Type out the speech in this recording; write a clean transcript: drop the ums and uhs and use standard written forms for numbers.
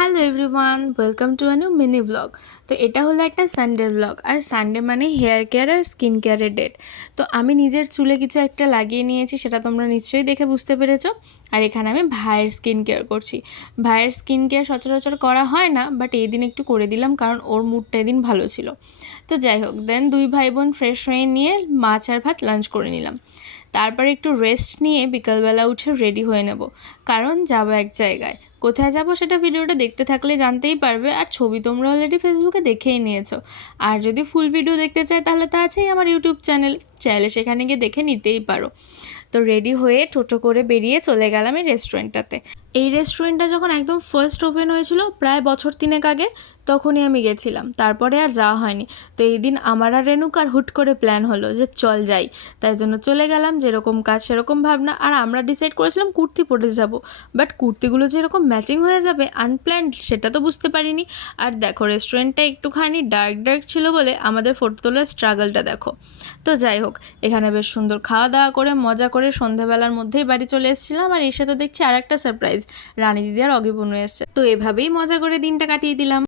Hello everyone, welcome to a new mini blog. তো এটা হলো একটা সানডে ব্লগ, আর সানডে মানে হেয়ার কেয়ার আর স্কিন কেয়ারের ডেট। তো আমি নিজের চুলে কিছু একটা লাগিয়ে নিয়েছি, সেটা তোমরা নিশ্চয়ই দেখে বুঝতে পেরেছো। আর এখানে আমি ভাইয়ের স্কিন কেয়ার করছি। ভাইয়ের স্কিন কেয়ার সচরাচর করা হয় না, বাট এই দিন একটু করে দিলাম কারণ ওর মুডটা এদিন ভালো ছিল। তো যাই হোক, দেন দুই ভাই বোন ফ্রেশ হয়ে নিয়ে মাছ আর ভাত লাঞ্চ করে নিলাম। তারপরে একটু রেস্ট নিয়ে বিকালবেলা উঠে রেডি হয়ে নেব, কারণ যাবো এক জায়গায়। কোথায় যাব সেটা ভিডিওটা দেখতে থাকলে জানতেই পারবে, আর ছবি তোমরা অলরেডি ফেসবুকে দেখেই নিয়েছো। আর যদি ফুল ভিডিও দেখতে চাই তাহলে তো আছেই আমার ইউটিউব চ্যানেল, চাইলে সেখানে গিয়ে দেখে নিতেই পারো। তো রেডি হয়ে টোটো করে বেরিয়ে চলে গেলাম এই রেস্টুরেন্টটাতে। এই রেস্টুরেন্টটা যখন একদম ফার্স্ট ওপেন হয়েছিল প্রায় বছর তিনেক আগে, তখনই আমি গেছিলাম, তারপরে আর যাওয়া হয়নি। তো এই দিন আমার আর রেনুকার হুট করে প্ল্যান হলো যে চল যাই, তাই জন্য চলে গেলাম। যেরকম কাজ সেরকম ভাবনা, আর আমরা ডিসাইড করেছিলাম কুর্তি পরে যাব, বাট কুর্তিগুলো যেরকম ম্যাচিং হয়ে যাবে আনপ্ল্যান্ড সেটা তো বুঝতে পারিনি। আর দেখো, রেস্টুরেন্টটা একটুখানি ডার্ক ছিল বলে আমাদের ফটো তোলার স্ট্রাগলটা দেখো। তো যাই হোক, এখানে বেশ সুন্দর খাওয়া দাওয়া করে মজা করে সন্ধ্যাবেলার মধ্যেই বাড়ি চলে এসেছিলাম। আর এসে তো দেখছি আর একটা সারপ্রাইজ, রানী দিদি আর অগিবনু এসছে। তো এভাবেই মজা করে দিনটা কাটিয়ে দিলাম।